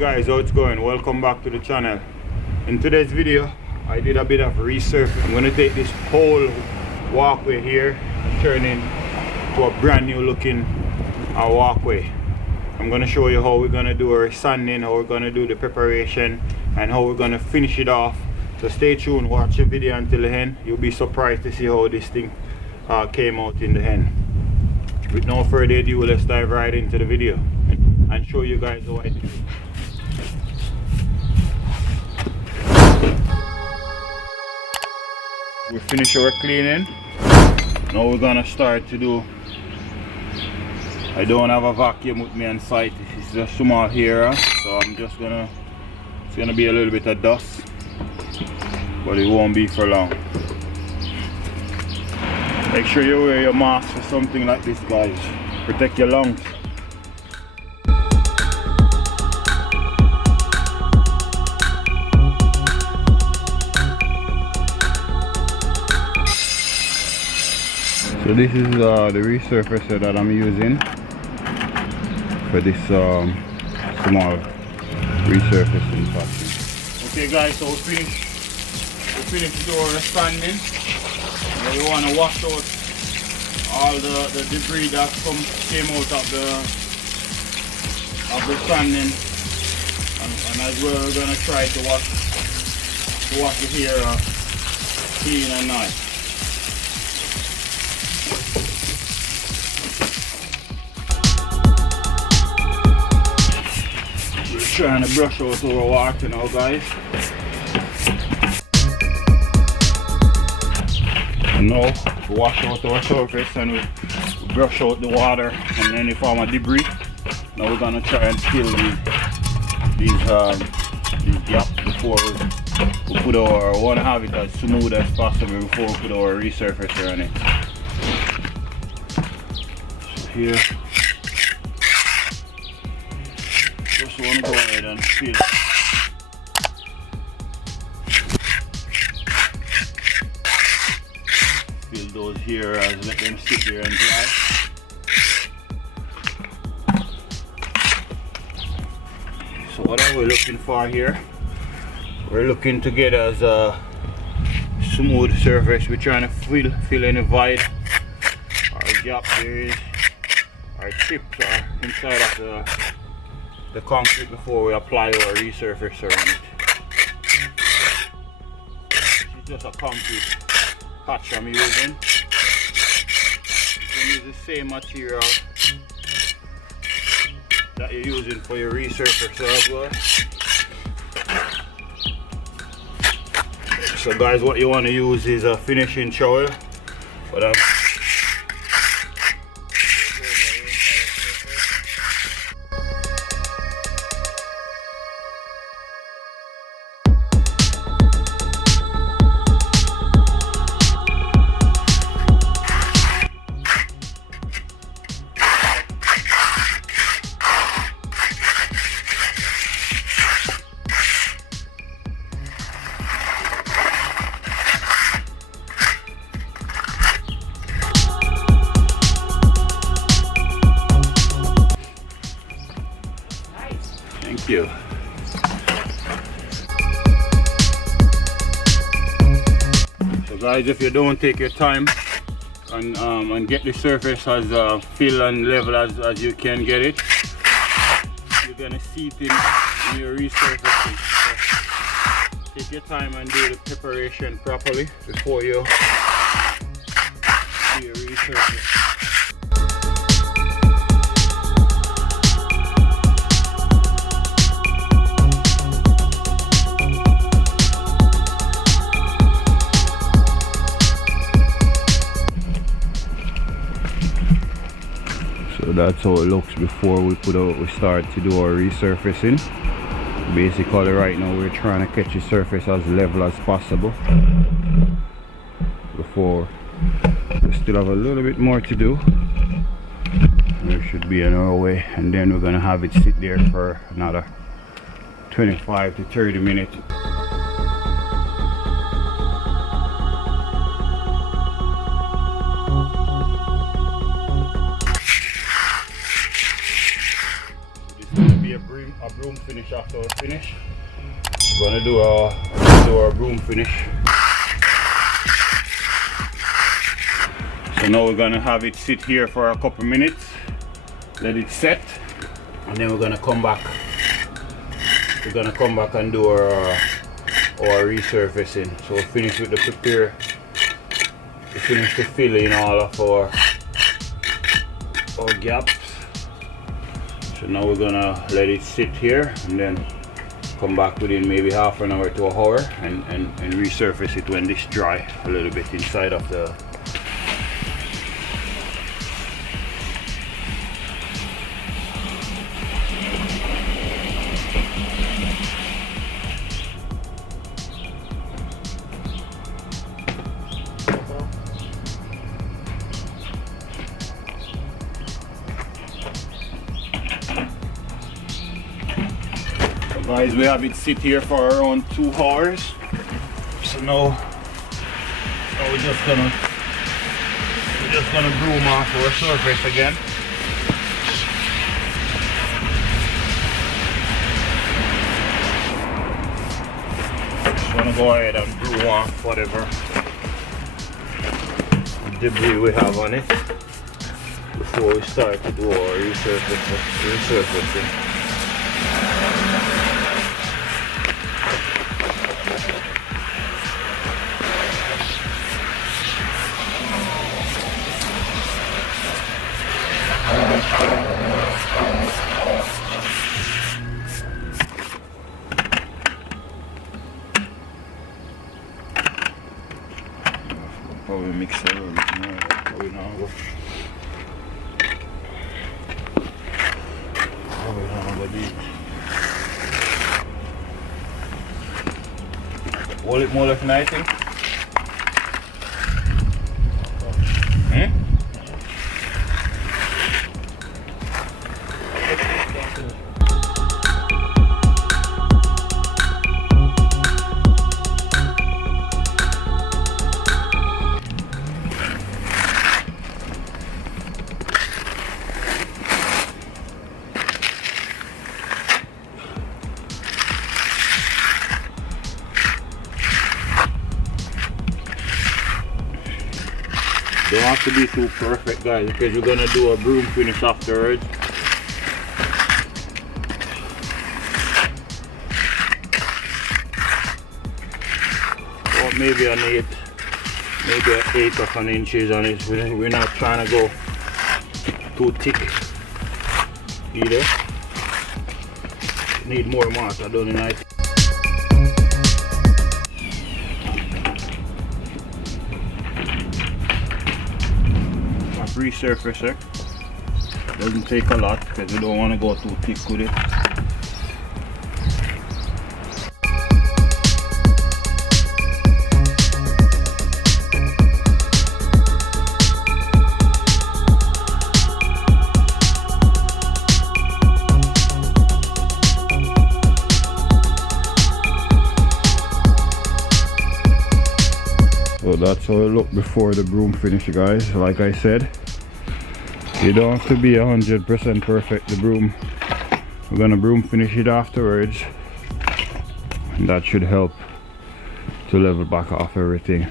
Guys, how it's going? Welcome back to the channel. In today's video I did a bit of research. I'm going to take this whole walkway here and turn it to a brand new looking walkway. I'm going to show you how we're going to do our sanding, how we're going to do the preparation, and how we're going to finish it off. So stay tuned, watch the video until the end. You'll be surprised to see how this thing came out in the end. With no further ado, let's dive right into the video and show you guys how I do it. We finished our cleaning. Now we're gonna start to do. I don't have a vacuum with me on site. It's just small here, so I'm just gonna. It's gonna be a little bit of dust, but it won't be for long. Make sure you wear your mask for something like this, guys. Protect your lungs. So this is the resurfacer that I'm using for this small resurfacing patio. Okay guys, so we finished our sanding. Now we want to wash out all the debris that came out of the sanding, and as well we're gonna try to wash it here clean and nice. Trying to brush out our water now, guys. And now we wash out our surface and we brush out the water and any form of debris. Now we're gonna try and fill these gaps before we put our. We want to have it as smooth as possible before we put our resurfacer on it. So here. Just want to go ahead and fill those here and let them sit there and dry. So what are we looking for here? We're looking to get us a smooth surface. We're trying to fill any void or gap there is, or chips are inside of the concrete before we apply our resurfacer on it. It's just a concrete patch I'm using. You can use the same material that you're using for your resurfacer as well. So guys, what you want to use is a finishing trowel, but thank you. So guys, if you don't take your time and get the surface as fill and level as you can get it, you're gonna seat in your resurfacing. So take your time and do the preparation properly before you do your resurfacing. So that's how it looks before we start to do our resurfacing. Basically right now we're trying to catch the surface as level as possible before we still have a little bit more to do. There should be an our way, and then we're gonna have it sit there for another 25 to 30 minutes. finish after we finish. We're gonna do our broom finish. So now we're gonna have it sit here for a couple minutes, let it set, and then we're gonna come back. We're gonna come back and do our resurfacing. So we'll finish with the prepare. We finish to fill in all of our gaps. So now we're gonna let it sit here and then come back within maybe half an hour to an hour and resurface it when this dry a little bit inside of the Guys, we have it sit here for around 2 hours. So now we're just gonna broom off our surface again. Just wanna go ahead and broom off whatever debris we have on it before we start to do our resurfacing. Probably mix it a little bit more. Probably not go. Probably not go deep. Hold it more like an item. Don't have to be too perfect, guys, because we're gonna do a broom finish afterwards. Or maybe an 8 of an inches on it. We're not trying to go too thick either. Need more mortar done in it. Resurfacer doesn't take a lot because we don't want to go too thick with it. So that's how it looked before the broom finish, guys. Like I said, you don't have to be 100% perfect. The broom, we're gonna broom finish it afterwards, and that should help to level back off everything.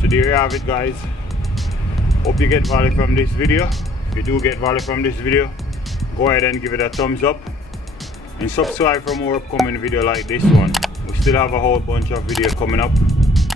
So there you have it, guys. Hope you get value from this video. If you do get value from this video, go ahead and give it a thumbs up and subscribe for more upcoming video like this one. We still have a whole bunch of videos coming up.